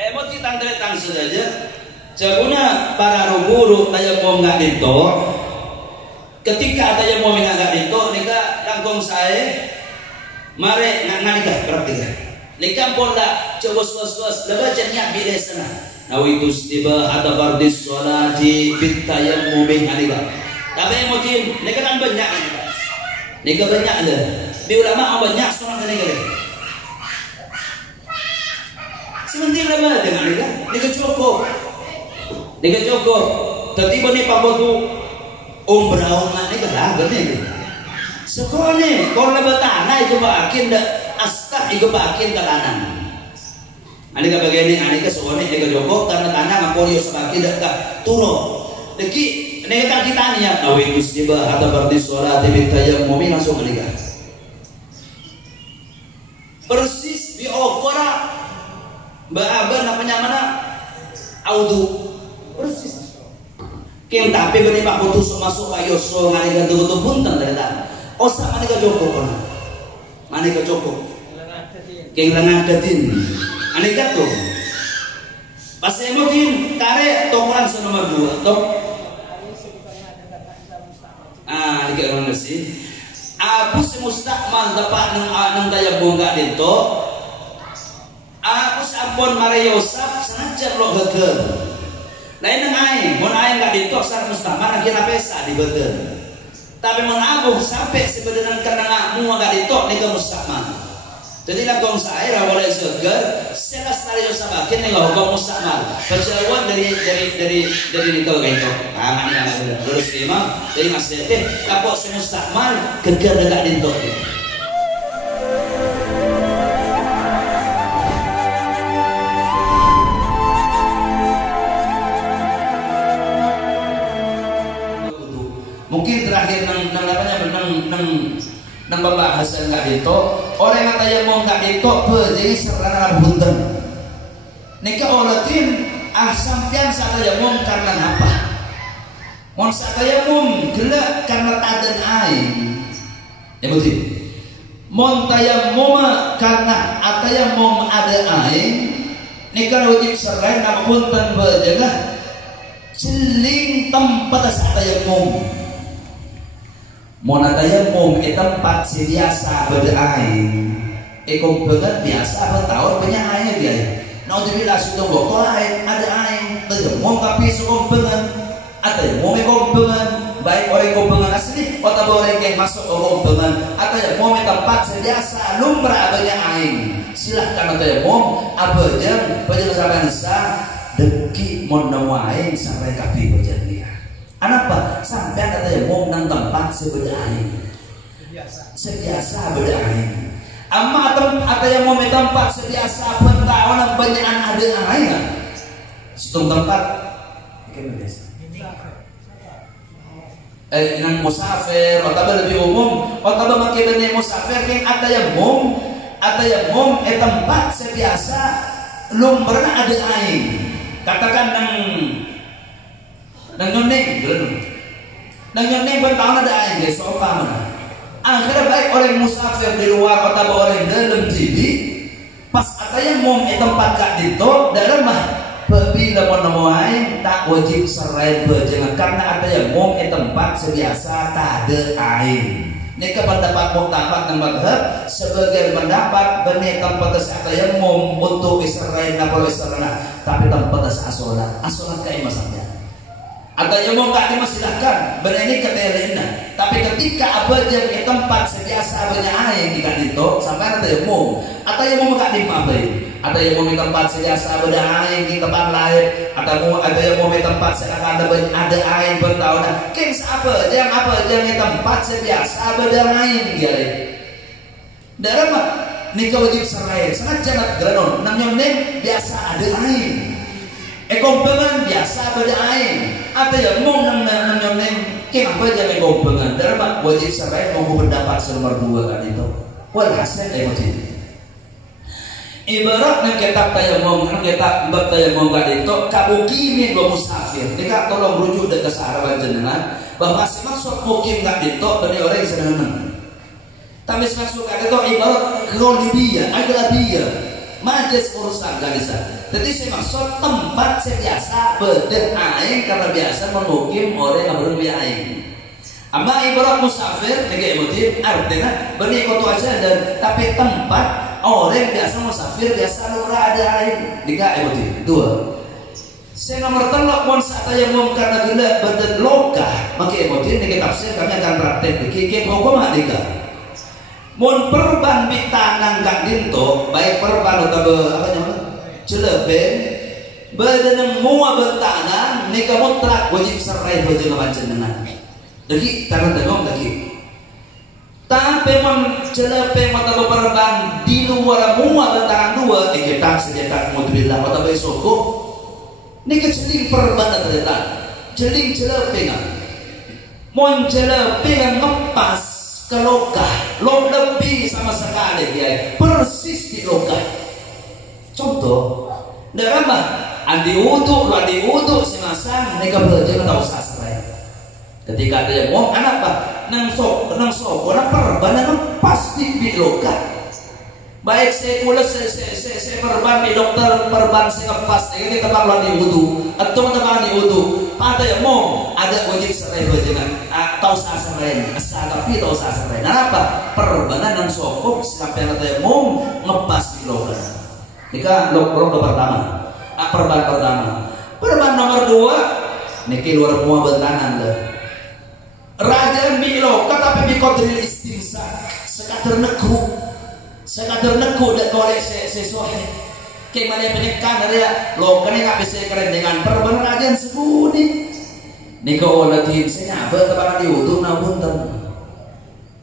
Mau ditang saja. Jabuna para guru tayamum nggak dito. Ketika tayamum nggak dito, nika langkung saya, mare nganika praktika. Nika pola coba suas leba jenya bidesana. Nawitus tiba ada bardis sholati bit tayamum nganika. Tapi mungkin nika kan banyak nika banyak lah. Di ulama banyak soal nika. Sementara mana dengan nika cukup. Nika cukup. Tiba nih Pak Botu umrah nika lah bener. Sekolah nih, kalau lebat tanah itu bakin dah astah itu bakin ke kanan. Anika bagian ini, anika sekolah nika cukup karena tanah ngapolio sebakin dah turun. Deki nika kan kita nih nawitus tiba ada berarti sholat di tayamum langsung anika. Persis di okora Mbak Abah namanya mana? Audu persis. Kem tapi bani Pak putus masuk Pak Yoso nganika tuh punten ternyata. Osa manika cukup. Manika cukup. Kem lengadetin. Anika tuh. Pas emotin kare tokoran nomor 2. Tok. Nika orang sih. Aku si mustakmal dapat nang tayamum gak dito. Aku sampun Mariosap sengaja lo geger. Lain nang aing, mun aing gak ditok sar mustamar kira pesa di beuteun. Tapi mun abuh sampai sebenarnya karena ngakmu gak ditok nika mustamar. Jadi langkung saya ra boleh seger, selas Mariosap akin ning hukum mustamar. Kejauhan dari nika kayak itu. Aman ya lurus imam dari masjid kapok si mustamar geger gak ditok. Mungkin terakhir nang pembahasan nggak dito orang yang tayamum nggak dito jadi serana bunten nika olatin sampian satayamum karena apa mon satayamum gelak karena taden air ya betul mon tayamum karena atayamum ada air nika wajib serana bunten berjaga seling tempat satayamum Mona tayamum itu tempat si biasa berair. Eko banget biasa bertahun banyak air dia. Nah untuk bila sudah botol air ada air. Tayamum tapi suka banget. Atayamum eko banget. Baik orang eko banget asli. Atau orang yang masuk eko banget. Atayamum tempat si biasa lumrah banyak air. Silahkan atayamum. Abang banyak sampai nesa deki monawai sampai kaki bagian dia. Kenapa? Sampai kata yang mau nang tempat seberdaya, sebiasa berdaya. Amma atau yang mau tempat sebiasa bertahunan banyak ada air. Setung tempat, nang musafir, atau lebih umum, atau makin banyak musafir yang ada yang mau tempat sebiasa belum pernah ada air. Katakan nang nyoneng bertahun ada air guys, sopa mana? Akhirnya baik orang musafir di luar kota orang dalam jadi pas katanya mau tempat kak dito dalam mah bila mau nemu air tak wajib serai berjangan karena ada yang mau tempat sebiasa tak ada air. Ini pendapat muktamad dan madhab sebagai pendapat benih tempat ada yang mau untuk Israel nak boleh Israel tapi tempat asolat kayak masanya. Ada yang mau nggak dimasilahkan, berani ketelena. Tapi ketika abad yang di tempat sebiasa banyak air tidak itu, sampai ada yang mau nggak dimabai. Ada yang mau di tempat sebiasa banyak air di tempat lain. Ada yang mau di tempat sekarang ada air bertahunan. Kings apa yang di tempat sebiasa banyak air gitu. Dalam nikah wajib serai, sangat jangan granon. Namanya biasa ada air. Ekompengan biasa pada air. Ada yang mau neng kenapa jangan ekompengan? Dalam wajib serai mau pendapat nomor 2 kan itu. Walhasil emosi. Ibarat nang kitab tayamum, nang kitab bab tayamum kan itu kabukimin lo musafir. Nika tolong rujuk dari kesarawan jenengan bahwa maksud mukim gak itu dari orang yang sedang. Tapi maksud kan itu ibarat Golibia, Aglabia. majelis urusan ganisa. Jadi saya maksud tempat saya biasa beden aing karena biasa memukim orang yang berbeda aing. Amma ibarat musafir kayak motif artinya beri kotu aja dan tapi tempat orang biasa musafir biasa lura ada aing dika motif dua. Saya nomor telok pun saat yang mau karena gila beden lokah maka motif nih tafsir kami akan praktek dikik hukum dika. Mun perban bitanang kak dinto baik perban atau apa namanya celeben badan mua bentangan nikah mutlak wajib serai wajib panjenengan. Jadi tangan tengok lagi. Tapi mun celeben atau perban di luar mua bentangan dua diketak sejetak mudrillah atau besoko nikah celing perban atau detak celing celeben. Mun celeben ngepas ke lokah, lo lebih sama sekali dia persis di lokah. Contoh, dalam andi uduk semasang mereka belajar tahu sastra. Ketika dia mau anak apa, nang sok, orang perban nang pasti di lokah. Baik saya kulit saya perban di dokter perban saya ngepas ini tebak lo di uduk atau tebak di uduk. Ada yang mau ada wajib serai wajiban tahu sasaran asal tapi tahu sasaran. Kenapa? Perbanan dan sokok sampai yang mau ngepas di lokal. Nika lokal pertama. Perban pertama. Perban nomor dua. Niki luar mua bentanan deh. Raja bi lokal tapi bi kodril istinsa. Sekadar neku dan boleh sesuai. Kayak mana penyekan ada lokal ini nggak bisa keren dengan perban raja sebudi. Niko olatin saya nyabel tebakan diutuh namun tem.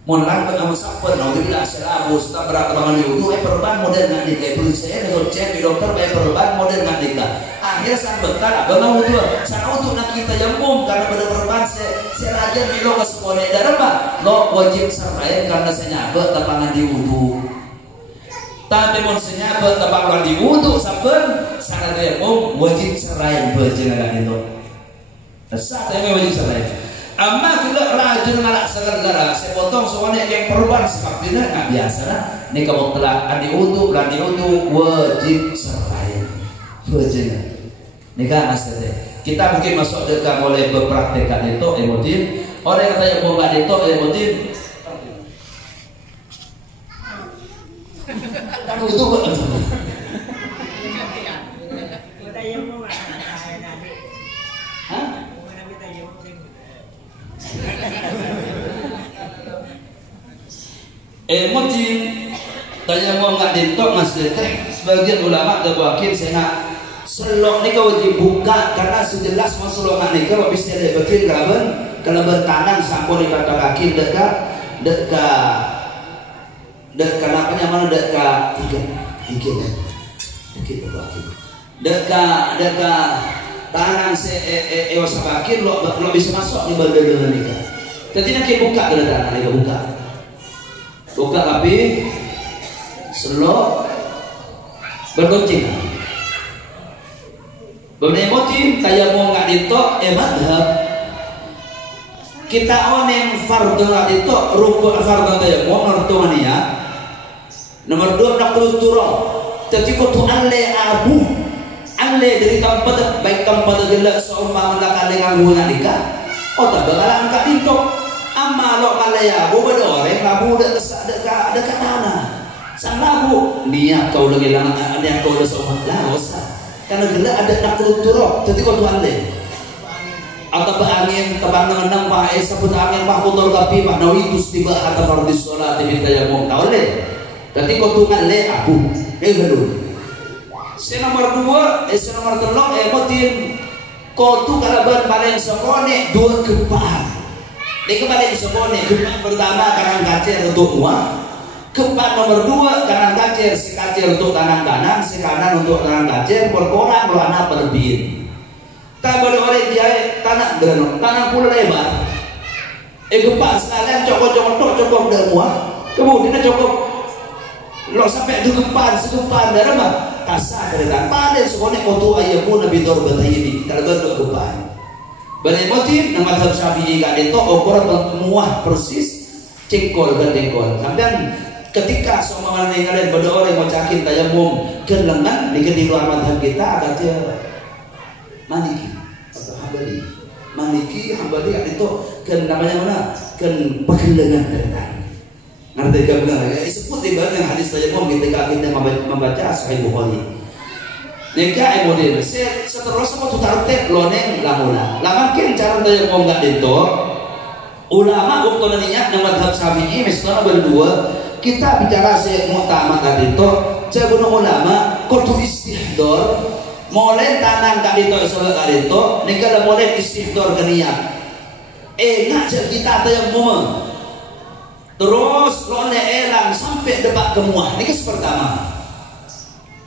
Mon lang ke kamu saper nau tidak selabu sudah berat tebakan diutuh perban modern nggak nikah perlu saya cek di dokter perban modern nggak nikah. Akhirnya sang bekal abang mau utuh sana utuh nak kita jambung karena pada perban saya raja di lo ke sekolah darah pak lo wajib serai karena saya nyabel tebakan diutuh. Tapi mau senyabel tebakan diutuh saben sana dia wajib serai berjalan itu. Saat yang wajib serai. Amma kalau rajin ngalak segala saya potong soalnya yang perban sekapina nggak biasa lah. Ini kamu telah adi utuh wajib serai. Wajib. Nikah asli. Kita mungkin masuk dekat mulai berpraktekkan itu emotif. Orang yang tanya mau nggak itu emotif. Kan itu emotif tanya mau nggak ditok masih sebagian ulama terwakil saya nggak selok ni kau wajib buka karena sejelas mau selok nggak nikah habis dia betul kalau bertanan sampai dikata kaki dekat apa namanya dekat tangan ewas kaki lo bisa masuk di badan nikah. Jadi nanti buka ke tangan nikah buka tapi slow berkucing. Bernemotin kayak mau nggak ditok madhab kita onen fardu nggak ditok rukun fardu kayak mau ngertuan ya. Nomor 2 nak turun. Jadi kutu anle abu anle dari tempat baik tempat gelak seumpama nak dengan guna nikah. Oh tak bakalan angkat ditok. Amma lo malaya bu bedoreng labu dekat tanah sang labu niat kau lagi langan yang kau udah somat lah usah karena gila ada nak turun jadi kau tuan deh atau berangin tebang dengan pak sebut angin pak kotor tapi pak nawi itu tiba atau fardis sholat diminta yang mau tahu deh jadi kau tuan le abu dulu nomor 2 nomor 3 motin kau tu kalau berpaling sekone 2 kepaan. Ini kembali disebutnya gempa pertama kanan kacir untuk muah, gempa nomor 2 kanan kacir si kacir untuk tangan kanan, si kanan untuk tangan kacir berkurang berwarna berbeda. Kalau orang jahit tanah gerak, tanah pula lebar. Gempa sekalian cukup dari muah, kemudian cukup lo sampai itu gempa darah mah kasar dari tanah dan semuanya kotor ayam pun lebih dor bertayini kalau itu gempa. Balai motif nama madhab Syafi'i kali itu ukuran muah persis cengkol dan jengkol. Sampai ketika seomongan kalian pada orang mau cakin tayamum kelengan di luar madhab kita agaknya Maliki atau Hambali. Maliki Hambali itu kan namanya mana? Kan pegelengan datang. Ngerti kan bilang ya disebut di bagian hadis tayamum ketika kita membaca Sahih Bukhari. Neka model seterusnya mau taruh tek loneng lamula. Lamakin cara tayamum enggak dito. Ulama waktu niat nama madhab Syafi'i misalnya berdua kita bicara se mu'tamad tadi to jabun ulama kudu istihdor mulai tanang kali to isola kali to nika mulai istihdor ke niat ngajak kita yang muma terus lo elang sampai debat kemuah nika pertama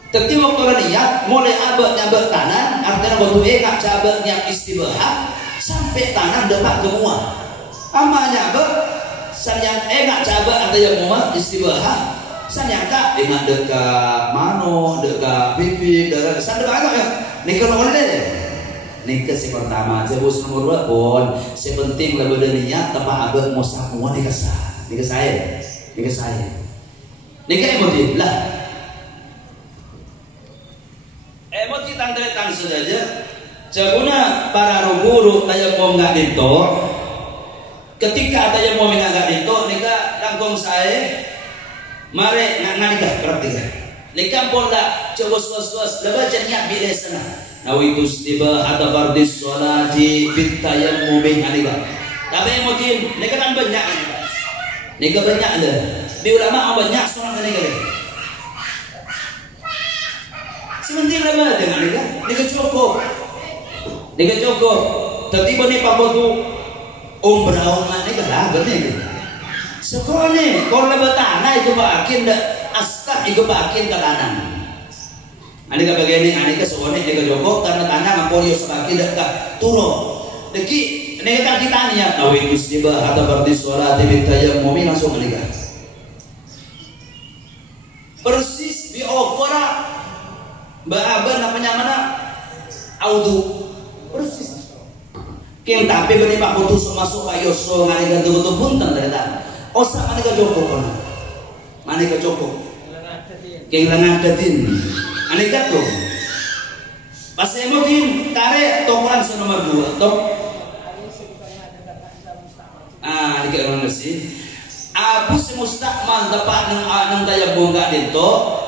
tapi waktu niat mulai abad nyabak tanang artinya waktu ngajak niat istibahah sampai tanang debat kemuah amanya ber sanyang nggak coba ada yang mau istibahah sanyangka dengan dekat mano dekat pipi dekat sana dekat ya nikah oleh nikah si pertama jebus nomor 2 pun si penting lebih dari niat tempat abah mau semua nikah saya nikah emosi lah emosi tanggal saja jabuna para guru tanya mau nggak dito ketika ada yang mau menganggap itu nikah langkong saya mari nikah praktik nikah pun tak coba suas lepas niat bila sana nawitu istiba atau bardis sholati bitayam mubin nikah tapi mungkin nikah kan banyak nikah banyak lah di ulama banyak soal nikah sementara lepas dengan nikah cukup tapi bani papotu umrah ini kan bener sekolah nih kalau lebat tanah itu bakin astag itu bakin ke tanah ini kan begini ini kan sekolah ini kan jokok karena tanah ngampor yo sebakin dekat turun deki ini kan kita niat nawi musibah atau berarti sholat tibitayam mumi langsung menikah persis di okora mbak namanya mana audu persis yang tapi beri pak putus masuk pak Yoso ngari ganti betul punten dari tan. Osa mana ke Joko kono, mana ke Joko, kehilangan datin, mana ke tuh. Pas emotin kare tokoran nomor 2 tok. Ini kayak orang nasi. Abu semustakmal dapat nang daya bongga dito.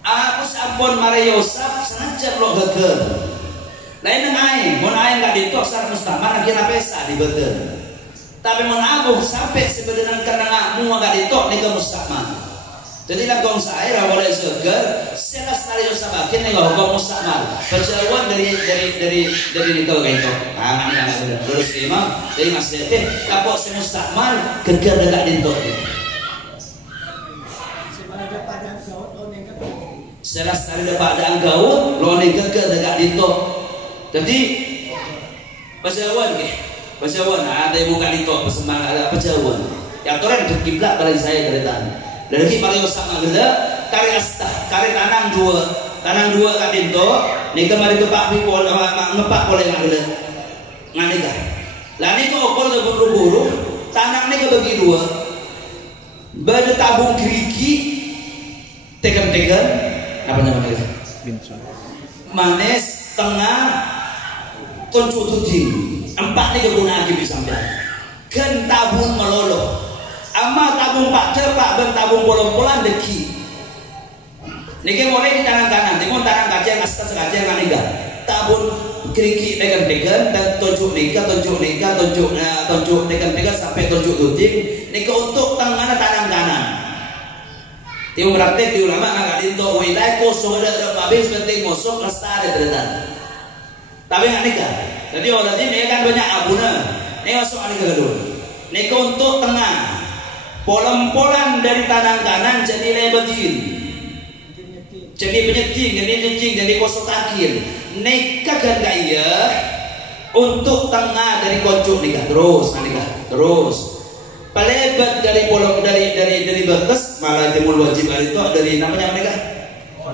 Aku sampun mare Yosaf senajan lo gagal. Lain nang aing, mun aing gak ditok sar mustamar kira pesa di betul. Tapi mun aku sampai sebenarnya karena mu gak ditok nika mustamar. Jadi langkong saya ra boleh seger, selas tali sabakin ning hukum mustamar. Perjalanan dari itu kayak itu. Ah ini yang benar. Terus imam dari masjid kapok se mustamar geger gak ditok. Selas tali padang gaut, lo ning geger gak ditok. Jadi Pajawan ada yang bukan itu pesemang ada Pajawan yang orang di kiblat bagi saya dari tanah dari paling sama gila kari astah kari tanang dua kat itu nih kemarin ke Pak Pipol ngepak boleh nggak nikah lah ini kok okol ke buru-buru tanang ini kebagi 2 bade tabung gerigi tekan apa namanya manis tengah koncu tuding 4 ni kegunaan bisa sampai kan tabung melolo ama tabung pak ben tabung bolong-bolan deki niki mulai di tangan kanan timon tangan kaca astas kaca maniga tabung keriki degan dan tunjuk nikah degan sampai tunjuk tuding niki untuk tangan kanan tiung praktek di ulama nggak dinto wilayah kosong ada habis penting kosong lestari ternyata tapi nggak nikah jadi orang ini kan banyak abuna ini masuk nikah dulu nikah untuk tengah polam-polan dari tangan kanan jadi lebatin jadi penyeting jadi kosong takir nikah kan gak iya untuk tengah dari kocok nikah terus pelebat dari polam dari batas malah timul wajib itu dari namanya nikah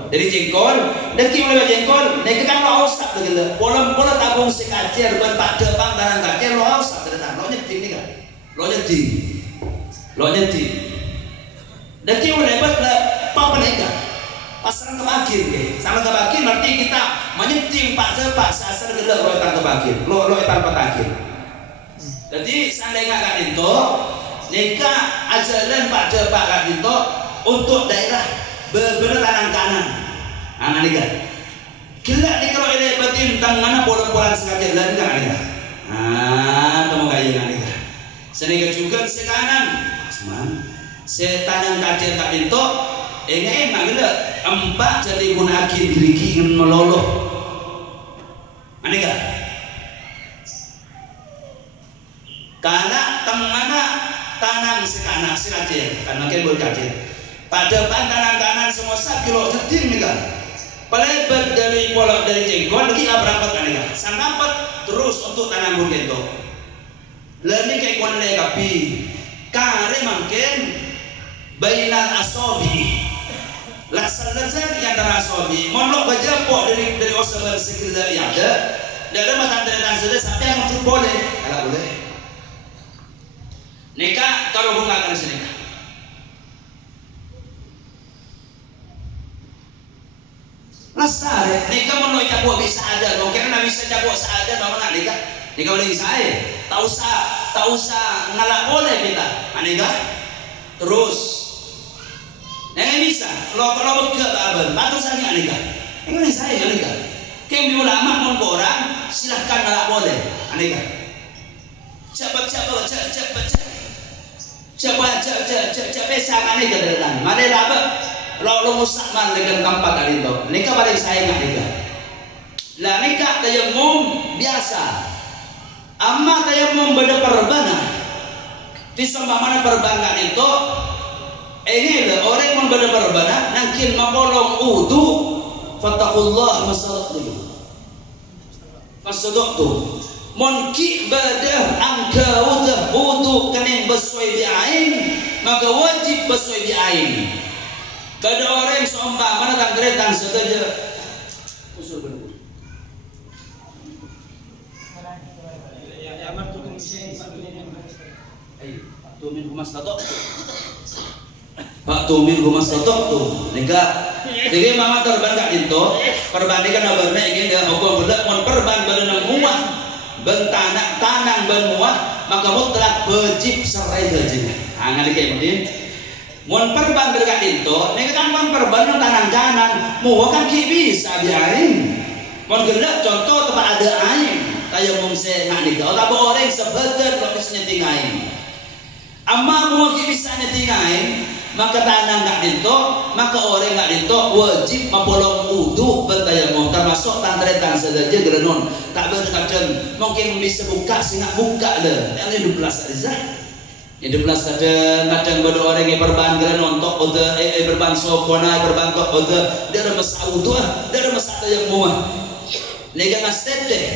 dari jengkol dan kita mulai jengkol mereka kan lo ausap begitu pola tabung sekacer buat pak depan tangan kaki lo ausap dari tangan lo nyeting nih kan lo nyeting Jadi oleh lebat lah apa mereka pasaran kebakir ke sama kebakir berarti kita menyetim pak asal gelap lo etan kebakir lo etan petakir. Jadi seandainya kak itu nikah ajaran pak kak itu untuk daerah beberapa tanah kanan anak nikah gila nih kalau ini batin tangan bola-bola sengaja dan kan nikah kamu kayak nikah sengaja juga sekanan setan yang kacir tak itu enak gila empat jadi guna akhir gerigi ingin meloloh nikah karena temana tanang sekanan sekacir kan makin berkacir pada depan tanang kanan semua sakilo sedih nikah pelebar dari polok dari jengkol kita berangkat kan nikah sang dapat terus untuk tanang burgento lani kayak kuan lekapi kare makin bainal asobi laksanakan yang antara asobi monlok bajapok dari osabar sekitar yang ada dalam mata tentang sudah sampai yang itu boleh kalau boleh nikah kalau bunga akan senikah rasa deh nikah mau cabut bisa ada lo kira nggak bisa cabut seada mau nggak nikah boleh bisa tak usah ngalak boleh kita nikah terus yang bisa lo kalau bekerja abang batus lagi nikah ini saya nikah kayak ulama mau orang silahkan ngalak boleh nikah cepat pesa kan nikah dalam mana apa lo musakman dengan tempat tadi itu nikah balik saya nggak nikah lah nikah tayamum biasa amma tayamum beda perbana di sama mana perbangan itu ini ada orang yang beda perbana nangkin membolong udu fattaqullah masadaqtu monki beda angka udu kanin bersuai bi'ain maka wajib bersuai bi'ain. Kada orang sombang mana tak keretan saja usul benar. Ya amar tu komisi Pak Tumin Humas Tatok. Pak Tumin Humas Tatok tu. Nika jadi mama terban kak itu perbandingan abarnya ingin dia hukum bedak mon perban badan muah bentanah tanang ban muah maka mutlak wajib serai saja. Angan kayak begini. Mon perban berkat itu, nek kan mon perban tangan kanan, mau kan ki bisa biarin. Mon gelap contoh tempat ada air, kayak mum se nak nikah, tapi orang sebetul kalau bisa nyetingain. Amma mau ki bisa nyetingain, maka tangan nggak itu, maka orang nggak itu wajib membolong wudu bertayamum, termasuk tantretan saja gerenon, tak berkacang, mungkin bisa buka, sih nggak buka deh, yang 12 aja. Yang 12 kadang pada orang yang berban geran untuk oda berban sopona berban tok oda dia masak wudu dia masak yang muah lega ngastet deh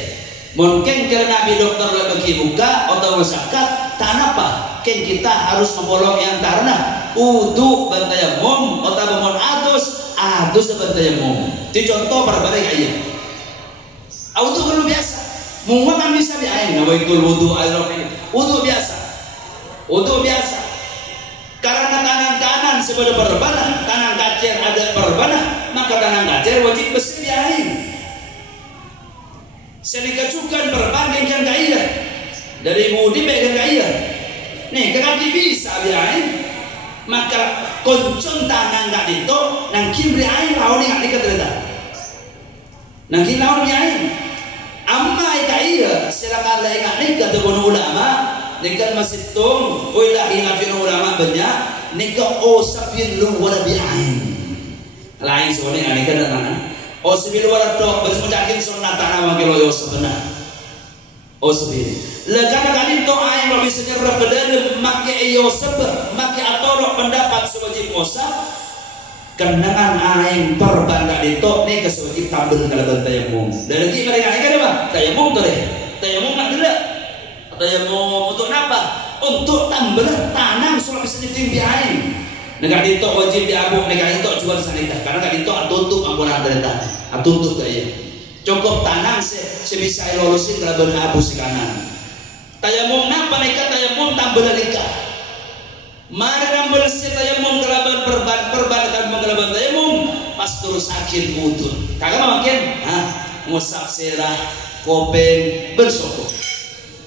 mungkin karena nabi dokter lagi buka atau masakat tak apa kan kita harus membolong yang karena wudu bertayamum atau memon adus bertayamum di contoh berbalik aja wudu kalau biasa muah kan bisa diain nawaitul wudu wudu biasa untuk biasa karena tangan kanan sebagai perbanah tangan kacir ada perbanah maka tangan kacir wajib bersih diain sedikit juga perbandingkan kaya dari mudi bagian kaya nih kekaki bisa diain maka koncon tangan gak itu nangkin diain lawan yang gak diketerita nangkin lawan diain amma kaya silakan lagi gak nikah dengan ulama nikah masih tung, uilah inafin ulama banyak, nikah osabin lu wala bi'ain. Lain sebenarnya nikah dan tanah. Osabin wala dok, bersama cakin sunat tanah wakil loyo sebenar. Osabin. Lekana kali to ayam lo bisa nyerap ke dalam, make iyo seber, make atorok pendapat sebagai osab. Kenangan ayam perbangga itu nikah sebagai tampil kalau tayamum. Dan lagi mereka nikah apa? Tayamum tu deh. Tayamum nak dulu. Tayamum untuk apa? Untuk tambah tanam supaya bisa ditimbiain. Negara itu wajib diabuk, negara itu jual sanitah. Karena negara itu tutup ampunan derita, tutup gaya. Cukup tanam sebisa lulusin kalau abu si kanan. Tayamum nak mereka tayamum tambah nikah. Mari nambel si tayamum kelaban perban menggelaban tayamum pas terus akhir udun. Kagak makin, ngusak serah, kopeng, bersokok.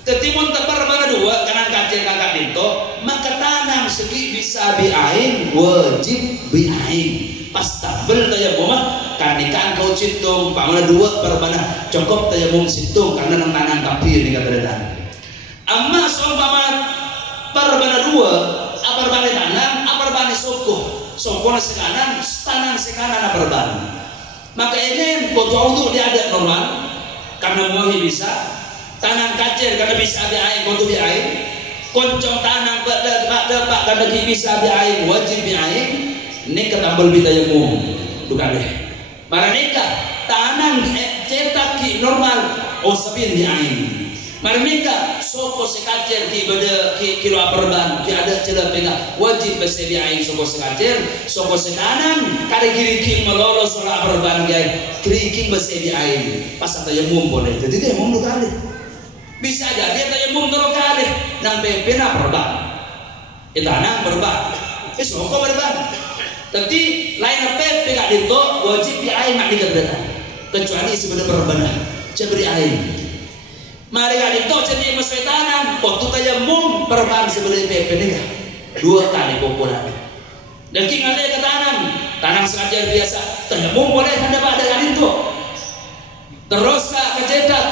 Ketimun tebar mana dua kanan kacil kakak dinto, maka tanang segi bisa biain wajib biain. Pas tabel tayamum kanikan kau citung, pamana dua perbana cukup tayamum citung karena nang tanang kapir ni kata dan. Amma sompama perbana dua, apar bani tanang, apar bani sokoh, sokona sekanan, tanang sekanan apar bani. Maka ini kotor untuk dia ada normal karena muahi bisa. Tanang kacir karena bisa biain, kotor biain. Koncong tanang pada pak karena bisa biain, wajib biain. Ini ketambal bitayamum bukan deh. Para nikah tanang cetak ki normal osapin biain. Mari nikah soko sekacir ki beda kilo aperban ki ada celah penga wajib bese biain soko sekacir soko sekanan kare kiri king melolo sola aperban gay kiri king bese biain pas tayamum boleh jadi tayamum dua kali bisa jadi tayamum dua kali nang pena perban tanang perban soko perban. Tapi lain apa pegak dito wajib biain mak dikerjakan kecuali sebenarnya perbanah ceberi air. Mari kak dito jadi masuk tanam waktu tayamum perban sebenarnya PP nih dua kali populer. Dan king ada ke tanam sengaja biasa tayamum boleh anda pada kali itu. Terus kak kecetak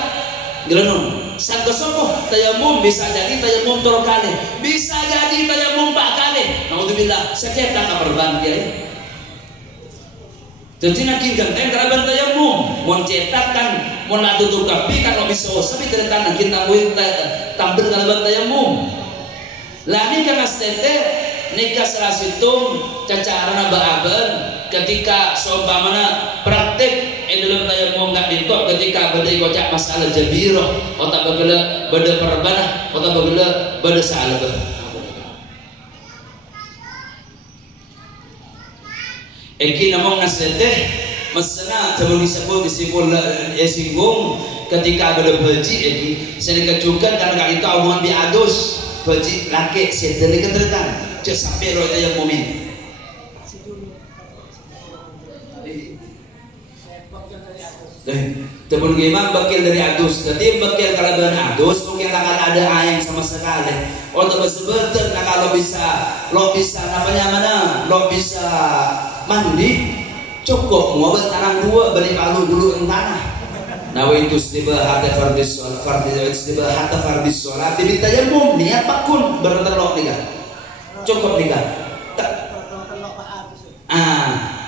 gelenung sang kesopoh tayamum bisa jadi tayamum terus kali bisa jadi tayamum 4 kali. Naudzubillah seketak perban dia. Jadi nak ganteng keraban tayamum, mau cetak kan, mau nak tutup kapi kalau bisa tapi ternyata nak kita tampil keraban tayamum. Lani kan astete nikah serasitum cacaran aben ketika seumpamana praktek dalam tayamum nggak ditok ketika badai kocak masalah jabiro, otak bagela bada perbanah, otak bagela bada salabah. Eki namong nasleteh masana tabul disebut disebut singgung ketika ada haji eki saya dikecukan karena kali itu awan diadus haji laki sedeli keteretan cek sampai roh yang momen tabul gimana bakil dari adus jadi bakil kalaban adus mungkin akan ada air sama sekali untuk sebetulnya kalau lo bisa namanya mana lo bisa mandi cukup mau tanang dua beri palu dulu tanah. Nawaitu istibahata fardis sholat di tayamum niat pakun berterlok nikah cukup nikah.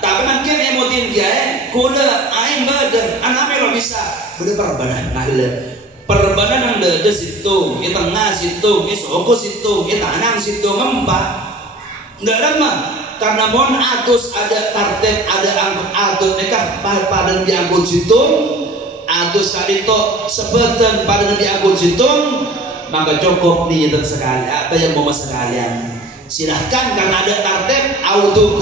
Tapi makin emotin dia kula aing badan anak lo bisa beda perbanan perbanan yang ada situ kita tengah situ isoko situ kita anang situ ngempah nggak ada mah karena mohon atus ada target ada angkut atus mereka pada diangkut situ atus kali itu sebetan pada diangkut situ maka cukup nih sekali apa yang mau sekalian silahkan karena ada target auto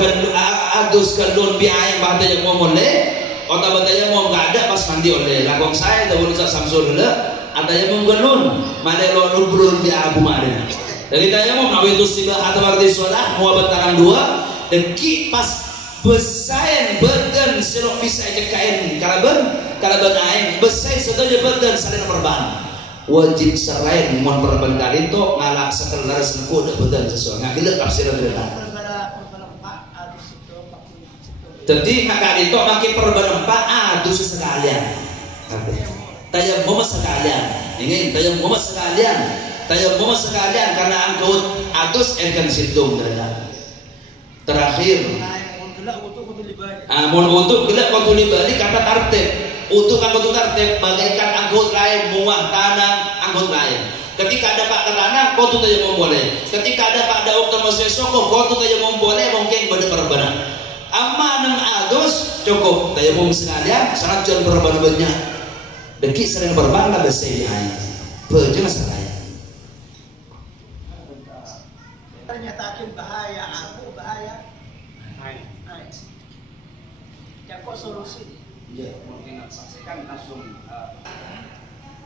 atus kedon biaya pada yang mau boleh otak batanya mau nggak ada pas mandi oleh lakong saya tahu urusan Samsul dulu ada yang mau genun mana lo nubrul di abu mana dari tanya mau nawi itu sibah atau arti sholat mau bertangan dua dan kipas besain badan serok bisa kain kalaban aing besain setuju badan salin perban wajib serain mohon perban kali itu ngalak sekelar sengku badan sesuai nggak gila tafsiran dia jadi kali itu makin perban 4 adus sekalian tanya mau sekalian ingin tanya mau sekalian karena angkut adus erkan situng terakhir mohon untuk gelap waktu libali kata tartib untuk angkut tartib bagaikan angkut lain muah tanah angkut lain ketika ada pak tanah kau tu saja boleh ketika ada pak dauk termasuk soko kau tu saja boleh mungkin pada perbanan amma nang adus cukup saya mau sekalian sangat jangan perbanan banyak deki sering berbangga bersih air berjelas saya ternyatakan bahaya aku bahaya ya kok solusi ya mungkin saksikan langsung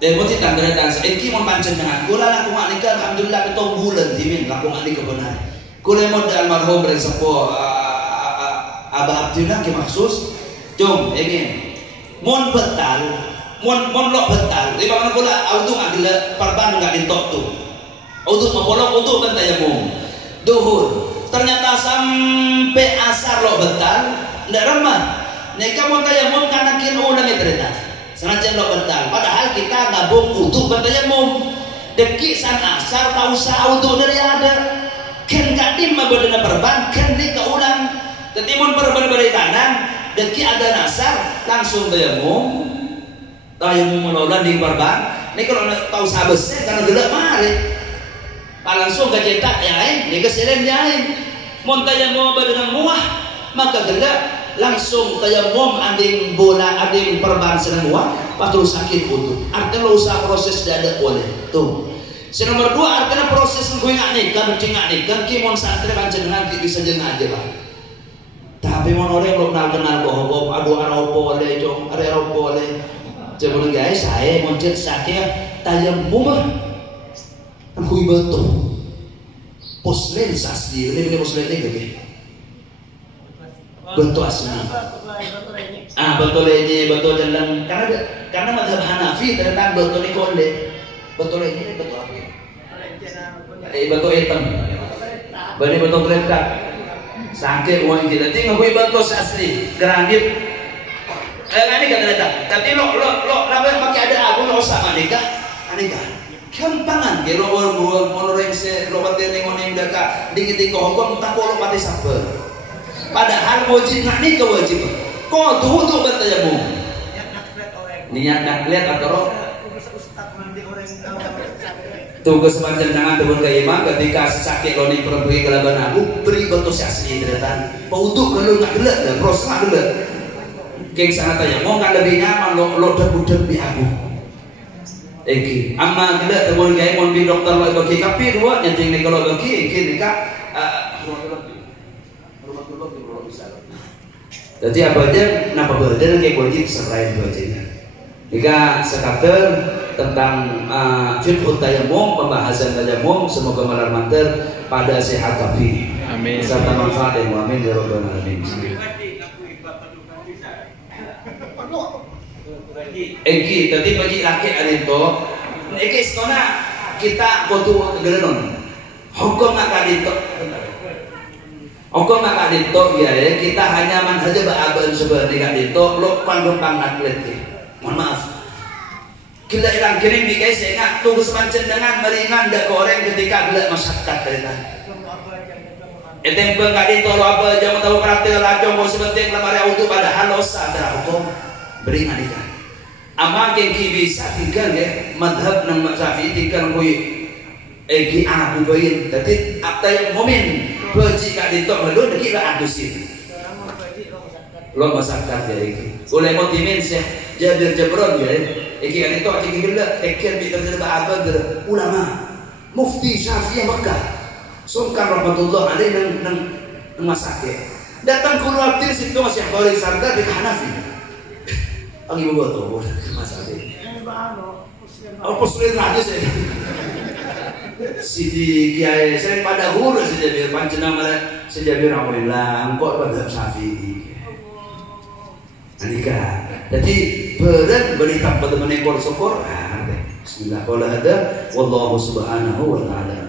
mungkin tanda-tanda ini mau pancen dengan gula laku ngalik alhamdulillah ketong bulan timin laku ngalik kebenar Kule modal almarhum dari sepo Abah Abdillah ki maksus. Jom ingin. Mon betal, mon lok betal. Di mana kula audu ngagele parban enggak ditok tuh. Audu mapolok audu kan tayamum. Duhur. Ternyata sampai asar lok betal, ndak remah. Neka mon tayamum kana kin ulang cerita. Senajan lok betal. Padahal kita gabung utuh kan tayamum. Deki san asar tak usah audu dari ada. Kan kadim mabadana perban kan di kaulang. Ketimun perban dari kanan, deki ada nasar langsung tayamum melolan di perban. Ini kalau tahu sabesnya karena gelap mari, langsung kecetak yain, ini keseren yain. Mun tayamum badana muah, maka gelap langsung tayamum anding bola anding perban senang muah, pasti sakit utuh. Artinya lo usah proses dada boleh tuh. Nomor 2 artinya proses gue nikah, kimon santri panjenengan bisa jeneng aja lah. Tapi mau orang lo kenal bohong, aduh aropo le jong, aropo le. Coba guys, saya mau cek sakit tayamum, aku betul. Poslen asli, ini poslen ini gitu. Betul asli. Betul ini betul jalan karena mazhab Hanafi tentang betul ini konde. Betul ini betul apa? Betul hitam. Bani betul kelengkap. Sangke uang kita tinggal gue betul asli kerangit. Ini kata datang. Tapi lo pakai ada aku lo sama nikah. Kempangan ke lo orang se lo batin yang dekat dikit kok tak lo mati sabar. Padahal wajib nak nikah wajib. Kau tuh bertayamum. Niat nak lihat atau tugas panjenengan turun ke imam ketika sakit lo nih pergi ke laban aku beri bentuk asli ternyata untuk kalau nggak gelap dan proses nggak gelap geng sana tanya mau nggak lebih nyaman lo debut di aku amma gelap turun ke imam di dokter lo bagi kapi dua yang tinggi kalau bagi nikah jadi apa aja napa berada kayak wajib selain wajibnya jika sekater tentang fiqh tayamum, pembahasan tayamum, semoga bermanfaat pada sehat kafi. Amin. Serta manfaat yang amin ya rabbal alamin. Tadi bagi laki alito, istana kita kudu gelenon. Hukum akadito. Hukum akadito ya, kita hanya saja beraban seperti kadito, lo panggung atlet. Mohon maaf. Kita ilang kirim di guys, ingat tugas panjenengan meringan dak goreng ketika gelak masyarakat kita. Eteng pengkali tolo apa jangan tahu karakter lajong mau sebenting lemari auto pada halosa ada hukum beringan ikan. Amal yang bisa tinggal ya madhab nang Syafi'i tinggal kui egi aku bayin. Jadi apa yang momen beji kak ditok lalu nek ila adusin. Lo masyarakat ya iki. Oleh motimin sih Jabir Jabron ya. Iki kan itu aki gila ekir bi terjadi apa ulama mufti Syafi'i Mekah. Sungkan rahmatullah alaih nang masake. Datang ke luar tir situ masih Khari Sarda di Hanafi. Ang ibu betul masake. Oh poslen aja saya. Sidi kiai saya pada huruf sejabir panjenengan sejabir alhamdulillah engkau pada Syafi'i. Anika. Jadi berat berita pada menekor syukur. Bismillah. Qala hada wallahu subhanahu wa ta'ala